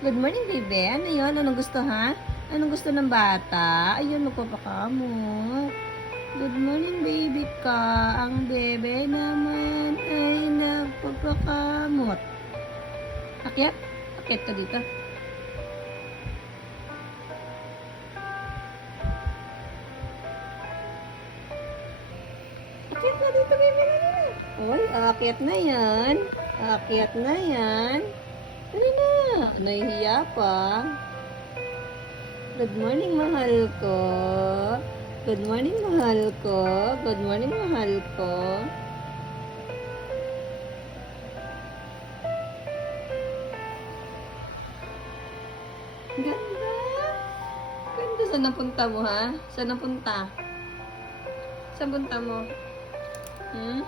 Good morning, baby. Ano yun? Anong gusto, ha? Anong gusto ng bata? Ayun, magpapakamot. Good morning, baby ka. Ang bebe naman ay nagpapakamot. Akyat? Akyat ka dito. Akyat ka dito, baby. Uy, akyat na yan. Akyat na yan. Dali na. Nahihiya pa. Good morning, mahal ko. Good morning, mahal ko. Good morning, mahal ko. Ganda. Ganda. Saan napunta mo, ha? Saan napunta? Saan punta mo? Hmm?